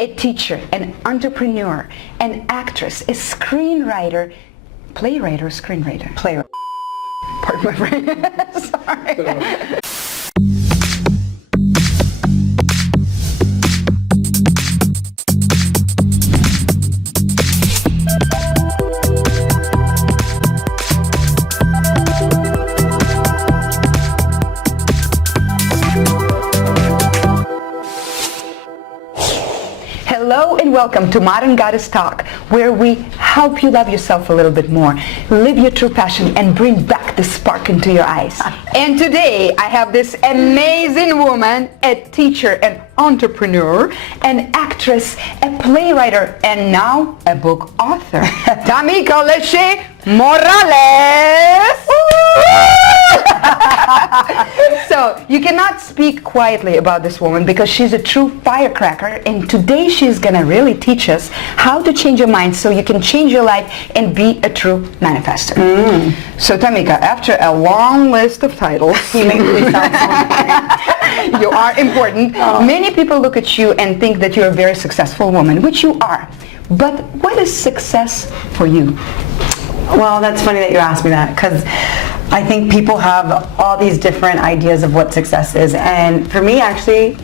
a teacher, an entrepreneur, an actress, a screenwriter, playwright or screenwriter? Playwright. Pardon my French. Sorry. Hello and welcome to Modern Goddess Talk, where we help you love yourself a little bit more, live your true passion, and bring back the spark into your eyes. And today I have this amazing woman, a teacher, an entrepreneur, an actress, a playwright, and now a book author, Tamika Lecheé Morales. So you cannot speak quietly about this woman because she's a true firecracker, and today she's gonna really teach us how to change your mind so you can change your life and be a true manifestor. So Tamika, after a long list of titles, You make me sound so important. you are important. Many people look at you and think that you're a very successful woman, which you are. But what is success for you? Well, that's funny that you asked me that, because I think people have all these different ideas of what success is. And for me, actually,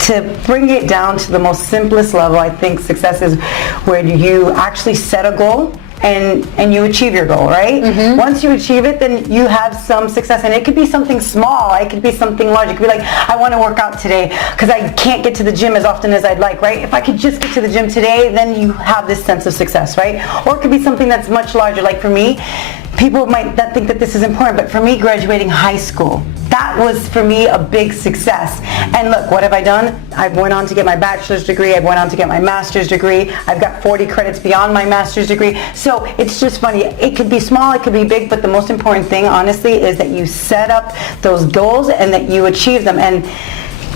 to bring it down to the most simplest level, I think success is where you actually set a goal and you achieve your goal, right? Once you achieve it, then you have some success, and it could be something small, it could be something large. It could be like, I want to work out today because I can't get to the gym as often as I'd like, right? If I could just get to the gym today, then you have this sense of success, right? Or it could be something that's much larger. Like for me, people might not think that this is important, but for me, graduating high school, that was for me a big success. And look, what have I done? I went on to get my bachelor's degree, I went on to get my master's degree, I've got 40 credits beyond my master's degree. So it's just funny, it could be small, it could be big, but the most important thing, honestly, is that you set up those goals and that you achieve them. And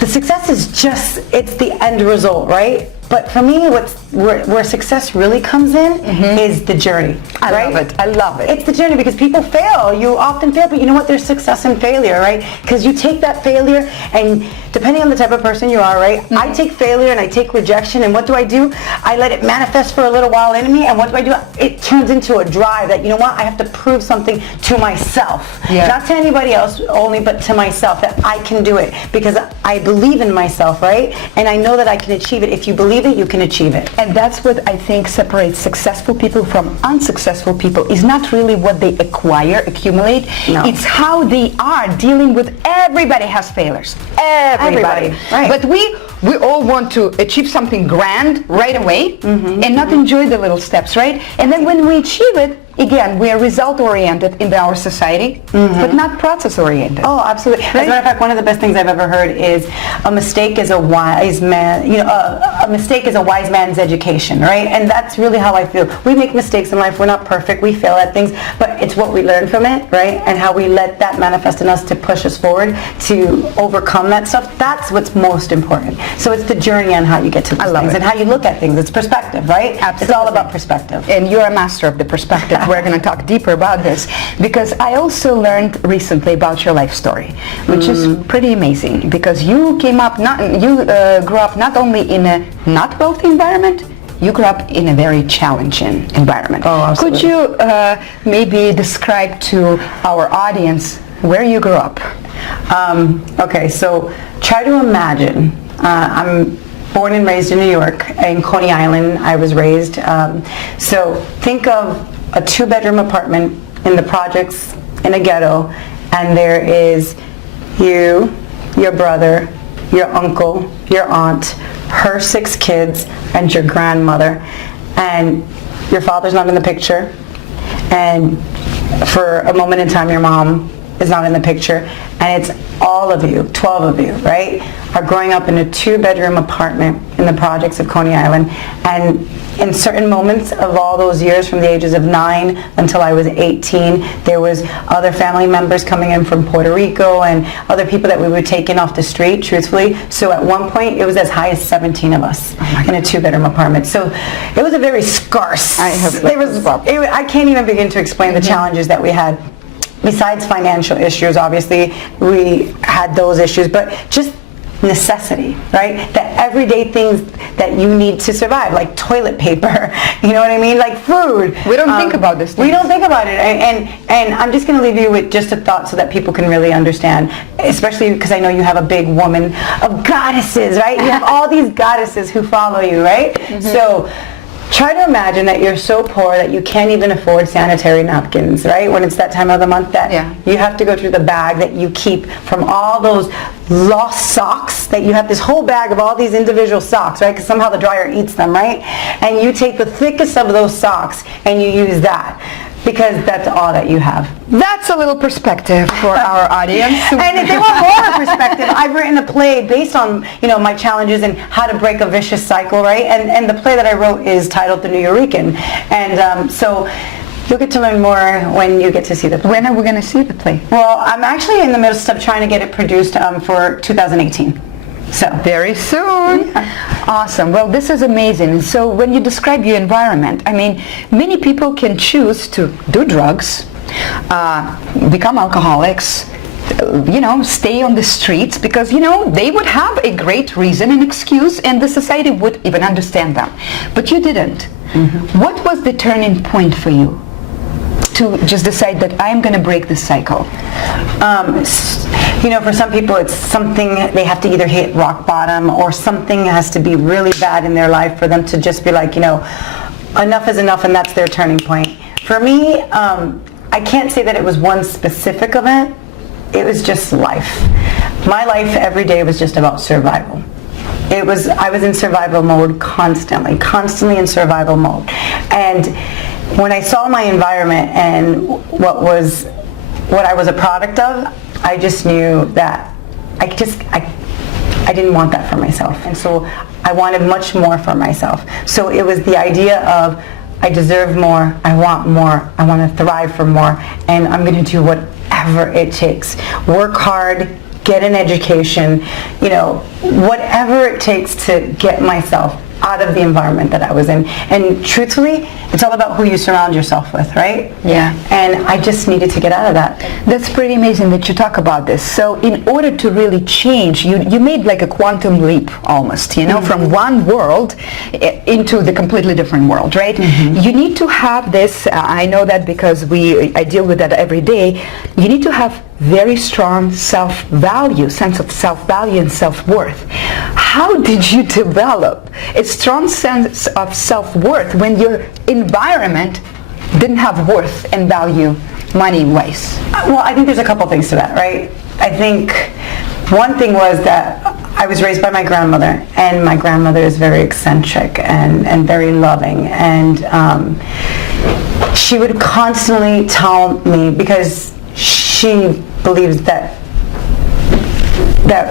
the success is just, it's the end result, right? But for me, where success really comes in is the journey. I love it. I love it. It's the journey, because people fail. You often fail, but you know what? There's success in failure, right? Because you take that failure, and depending on the type of person you are, right? I take failure and I take rejection, and what do? I let it manifest for a little while in me, and what do? It turns into a drive that, you know what? I have to prove something to myself. Yeah. Not to anybody else only, but to myself, that I can do it, because I believe in myself, right? And I know that I can achieve it. If you believe it, you can achieve it. And that's what I think separates successful people from unsuccessful people, is not really what they accumulate. No. It's how they are dealing with. Everybody has failures. Everybody. Right. But we all want to achieve something grand right away and not enjoy the little steps, right? And then when we achieve it, again, we are result-oriented in our society, but not process-oriented. Oh, absolutely. As a matter of fact, one of the best things I've ever heard is a mistake is a wise man, a mistake is a wise man's education, right? And that's really how I feel. We make mistakes in life. We're not perfect. We fail at things, but it's what we learn from it, right? And how we let that manifest in us to push us forward, to overcome that stuff. That's what's most important. So it's the journey on how you get to those things and how you look at things. It's perspective, right? Absolutely. It's all about perspective. And you're a master of the perspective. We're going to talk deeper about this, because I also learned recently about your life story, which is pretty amazing, because you grew up not only in a not wealthy environment, you grew up in a very challenging environment. Oh, absolutely. Could you maybe describe to our audience where you grew up? Okay, so try to imagine, I'm born and raised in New York, in Coney Island I was raised. So think of a 2-bedroom apartment in the projects in a ghetto, and there is you, your brother, your uncle, your aunt, her 6 kids, and your grandmother. And your father's not in the picture, and for a moment in time your mom is not in the picture, and it's all of you, 12 of you, right, are growing up in a 2-bedroom apartment in the projects of Coney Island. And in certain moments of all those years, from the ages of 9 until I was 18, there was other family members coming in from Puerto Rico and other people that we would take in off the street, truthfully. So at one point, it was as high as 17 of us in a 2-bedroom apartment. So it was a very scarce. I can't even begin to explain the challenges that we had. Besides financial issues, obviously, we had those issues, but just necessity, right? The everyday things that you need to survive, like toilet paper, you know what I mean? Like food. We don't think about this. We don't think about it. And I'm just going to leave you with just a thought so that people can really understand, especially because I know you have a big woman of goddesses, right? You have all these goddesses who follow you, right? So try to imagine that you're so poor that you can't even afford sanitary napkins, right? When it's that time of the month that you have to go through the bag that you keep from all those lost socks, that you have this whole bag of all these individual socks, right? Because somehow the dryer eats them, right? And you take the thickest of those socks and you use that, because that's all that you have. That's a little perspective for our audience. And if they want more perspective, I've written a play based on, you know, my challenges and how to break a vicious cycle, right? And the play that I wrote is titled The New Eurekan. And so you'll get to learn more when you get to see the play. When are we going to see the play? Well, I'm actually in the midst of trying to get it produced for 2018. So very soon. Awesome. Well, this is amazing. So when you describe your environment, I mean, many people can choose to do drugs, become alcoholics, you know, stay on the streets, because, you know, they would have a great reason and excuse, and the society would even understand them. But you didn't. What was the turning point for you to just decide that I'm going to break this cycle? You know, for some people it's something, they have to either hit rock bottom or something has to be really bad in their life for them to just be like, you know, enough is enough, and that's their turning point. For me, I can't say that it was one specific event. It was just life. My life every day was just about survival. I was in survival mode constantly in survival mode. And when I saw my environment and what I was a product of, I just knew that I didn't want that for myself. And so I wanted much more for myself. So it was the idea of, I deserve more, I want to thrive for more, and I'm going to do whatever it takes. Work hard, get an education, you know, whatever it takes to get myself out of the environment that I was in. And truthfully, it's all about who you surround yourself with, right? Yeah. And I just needed to get out of that. That's pretty amazing that you talk about this. So in order to really change, you made like a quantum leap almost, you know, from one world into the completely different world, right? You need to have this, I know that because I deal with that every day, you need to have very strong self-value, sense of self-value and self-worth. How did you develop a strong sense of self-worth when your environment didn't have worth and value money-wise? Well, I think there's a couple things to that, right? I think one thing was that I was raised by my grandmother, and my grandmother is very eccentric and very loving, and she would constantly tell me, because she believes that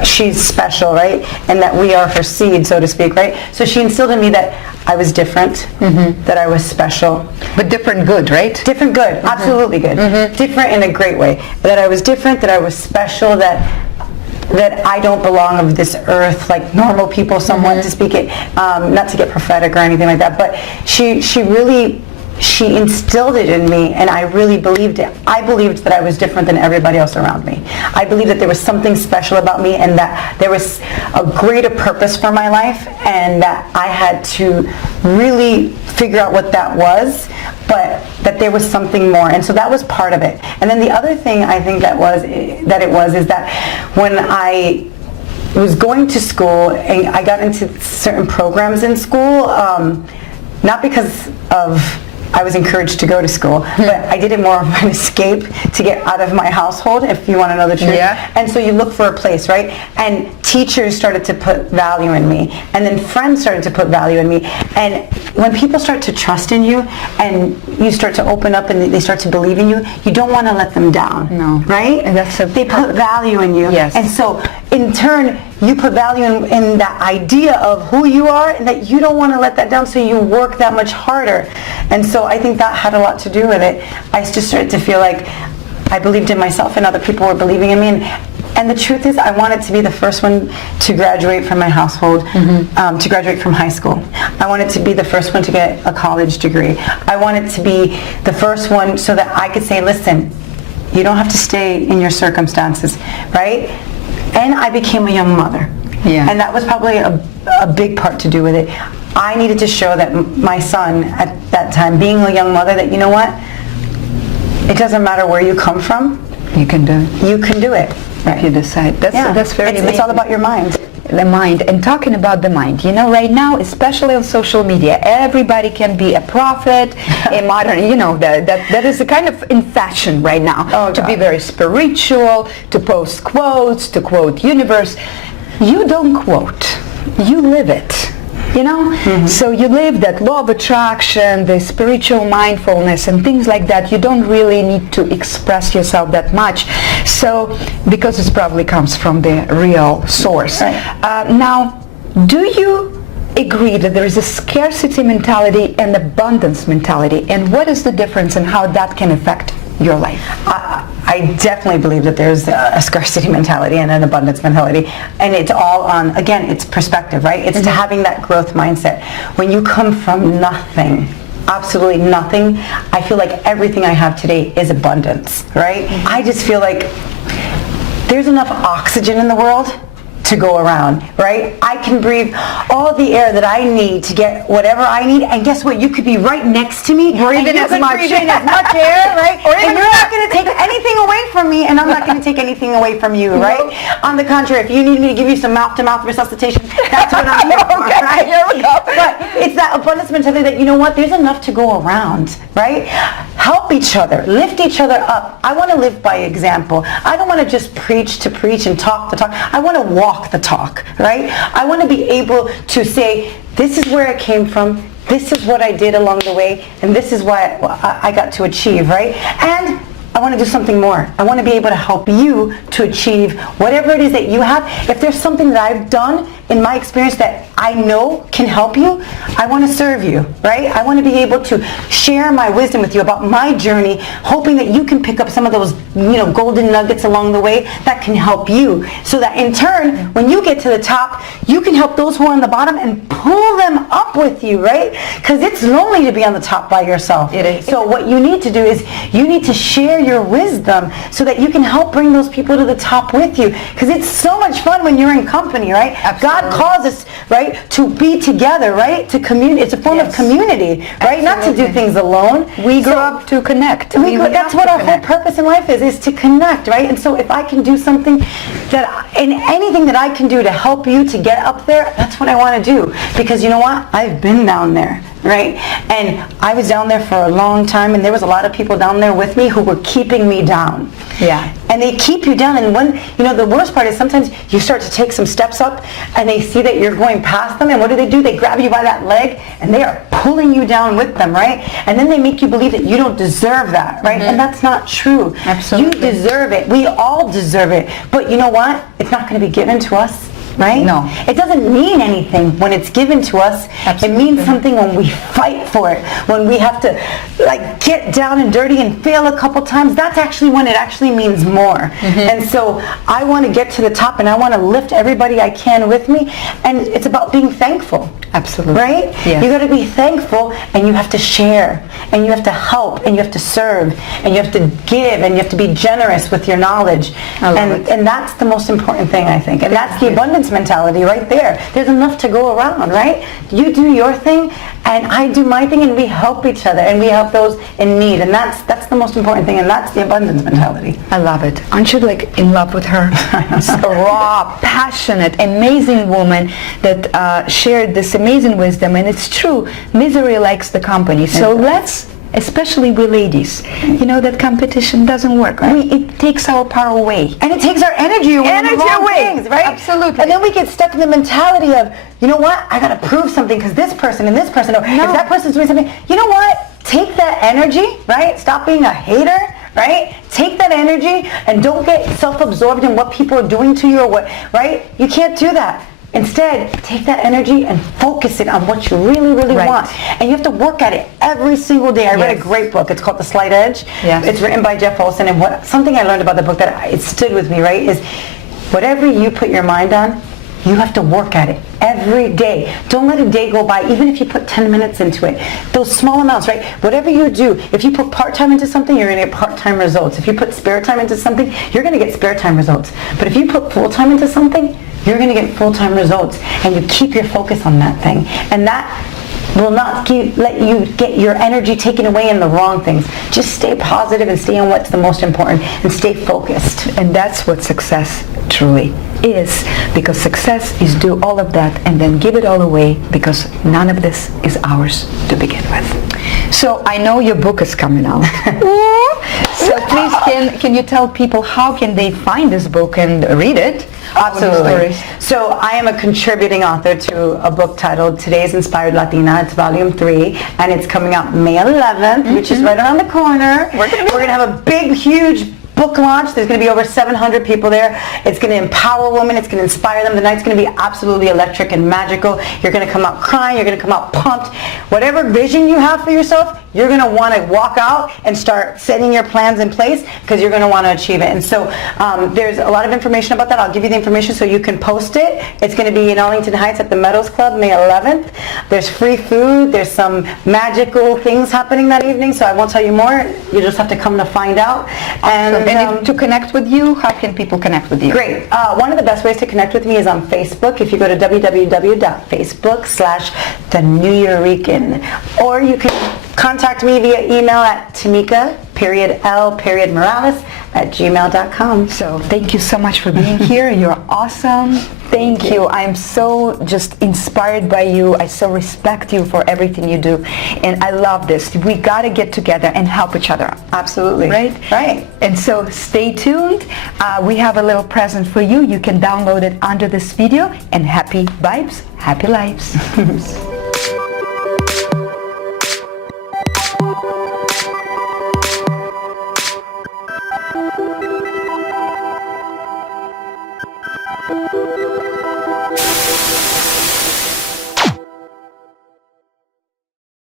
she's special, right? And that we are her seed, so to speak, right? So she instilled in me that I was different, that I was special. But different good, right? Different good, absolutely good. Different in a great way. That I was different, that I was special, that I don't belong of this earth like normal people, somewhat to speak it, not to get prophetic or anything like that, but she instilled it in me, and I really believed it. I believed that I was different than everybody else around me. I believed that there was something special about me, and that there was a greater purpose for my life, and that I had to really figure out what that was, but that there was something more. And so that was part of it. And then the other thing I think is that when I was going to school and I got into certain programs in school, not because of I was encouraged to go to school, but I did it more of an escape to get out of my household, if you want to know the truth. Yeah. And so you look for a place, right? And teachers started to put value in me, and then friends started to put value in me. And when people start to trust in you, and you start to open up and they start to believe in you, you don't want to let them down. No. Right? And they put value in you. Yes. And so in turn, you put value in that idea of who you are, and that you don't want to let that down, so you work that much harder. And so I think that had a lot to do with it. I just started to feel like I believed in myself and other people were believing in me. And the truth is, I wanted to be the first one to graduate from my household, to graduate from high school. I wanted to be the first one to get a college degree. I wanted to be the first one so that I could say, listen, you don't have to stay in your circumstances, right? And I became a young mother. Yeah. And that was probably a big part to do with it. I needed to show that my son at that time, being a young mother, that you know what? It doesn't matter where you come from. You can do it. You can do it. If you decide. That's very amazing. It's all about your mind. The mind. And talking about the mind, you know, right now, especially on social media, everybody can be a prophet, a modern, you know, that is a kind of in fashion right now, to be very spiritual, to post quotes, to quote universe. You don't quote, you live it. You know, so you live that law of attraction, the spiritual mindfulness and things like that. You don't really need to express yourself that much. So, because it probably comes from the real source. Right. Now, do you agree that there is a scarcity mentality and abundance mentality? And what is the difference and how that can affect your life? I definitely believe that there's a scarcity mentality and an abundance mentality, and it's all on, again, it's perspective, right? It's having that growth mindset. When you come from nothing, absolutely nothing, I feel like everything I have today is abundance, right? I just feel like there's enough oxygen in the world to go around, right? I can breathe all the air that I need to get whatever I need, and guess what? You could be right next to me, breathing as much air, right? And you're not going to take anything away from me, and I'm not going to take anything away from you, right? On the contrary, if you need me to give you some mouth-to-mouth resuscitation, that's what I'm here for, right? Here we go. But it's that abundance mentality that, you know what? There's enough to go around, right? Help each other, lift each other up. I want to live by example. I don't want to just preach to preach and talk to talk. I want to walk the talk, right? I want to be able to say, this is where I came from, this is what I did along the way, and this is what I got to achieve, right? And I want to do something more. I want to be able to help you to achieve whatever it is that you have. If there's something that I've done in my experience that I know can help you, I want to serve you, right? I want to be able to share my wisdom with you about my journey, hoping that you can pick up some of those, you know, golden nuggets along the way that can help you, so that in turn, when you get to the top, you can help those who are on the bottom and pull them up with you, right? Because it's lonely to be on the top by yourself. It is. So what you need to do is you need to share your wisdom so that you can help bring those people to the top with you, because it's so much fun when you're in company, right? Absolutely. God calls us, right, to be together, right, to community. It's a form of community, right? Not to do things alone. We grow up to connect. That's what our whole purpose in life is to connect, right? And so if I can do something in anything that I can do to help you to get up there, that's what I want to do, because you know what, I've been down there, right? And I was down there for a long time, and there was a lot of people down there with me who were keeping me down. Yeah. And they keep you down, and when, you know, the worst part is sometimes you start to take some steps up and they see that you're going past them, and what do? They grab you by that leg and they are pulling you down with them, right? And then they make you believe that you don't deserve that, right? And that's not true. Absolutely. You deserve it. We all deserve it. But you know what? It's not going to be given to us, right? No. It doesn't mean anything when it's given to us. Absolutely. It means something when we fight for it, when we have to like get down and dirty and fail a couple times. That's actually when it actually means more. And so I want to get to the top, and I want to lift everybody I can with me, and it's about being thankful. Absolutely. Right? Yes. You got to be thankful, and you have to share, and you have to help, and you have to serve, and you have to give, and you have to be generous with your knowledge. And that's the most important thing, I think. And that's the abundance mentality right there. There's enough to go around, right? You do your thing, and I do my thing, and we help each other, and we help those in need. And that's the most important thing, and that's the abundance mentality. I love it. Aren't you like in love with her? So raw, passionate, amazing woman that shared this amazing wisdom. And it's true, misery likes the company. So let's, especially we ladies, you know that competition doesn't work. Right? It takes our power away. And it takes our energy away. Things, right? Absolutely. And then we get stuck in the mentality of, you know what, I got to prove something because this person and this person, or if that person's doing something, you know what, take that energy, right? Stop being a hater, right? Take that energy and don't get self-absorbed in what people are doing to you or what, right? You can't do that. Instead, take that energy and focus it on what you really, really want. And you have to work at it every single day. I read a great book. It's called The Slight Edge. It's written by Jeff Olson. And something I learned about the book that it stood with me, right, is whatever you put your mind on, you have to work at it every day. Don't let a day go by, even if you put 10 minutes into it. Those small amounts, right? Whatever you do, if you put part-time into something, you're going to get part-time results. If you put spare time into something, you're going to get spare time results. But if you put full-time into something, you're going to get full-time results, and you keep your focus on that thing. And that will not let you get your energy taken away in the wrong things. Just stay positive and stay on what's the most important and stay focused. And that's what success truly is, because success is do all of that and then give it all away, because none of this is ours to begin with. So I know your book is coming out. So please, can you tell people how can they find this book and read it? Absolutely. So I am a contributing author to a book titled Today's Inspired Latina. It's volume 3, and it's coming out May 11th, which is right around the corner. We're going to have a big, huge book launch. There's going to be over 700 people there. It's going to empower women. It's going to inspire them. The night's going to be absolutely electric and magical. You're going to come out crying. You're going to come out pumped. Whatever vision you have for yourself, you're going to want to walk out and start setting your plans in place, because you're going to want to achieve it. And so there's a lot of information about that. I'll give you the information so you can post it. It's going to be in Arlington Heights at the Meadows Club, May 11th. There's free food. There's some magical things happening that evening, so I won't tell you more. You just have to come to find out. And to connect with you, how can people connect with you? Great. One of the best ways to connect with me is on Facebook. If you go to www.facebook/TheNewYorican, or you can contact me via email at Tamika_L_Morales@gmail.com. So thank you so much for being here. You're awesome. Thank you. I'm so just inspired by you. I so respect you for everything you do. And I love this. We got to get together and help each other. Absolutely. Right? Right. And so stay tuned. We have a little present for you. You can download it under this video. And happy vibes, happy lives.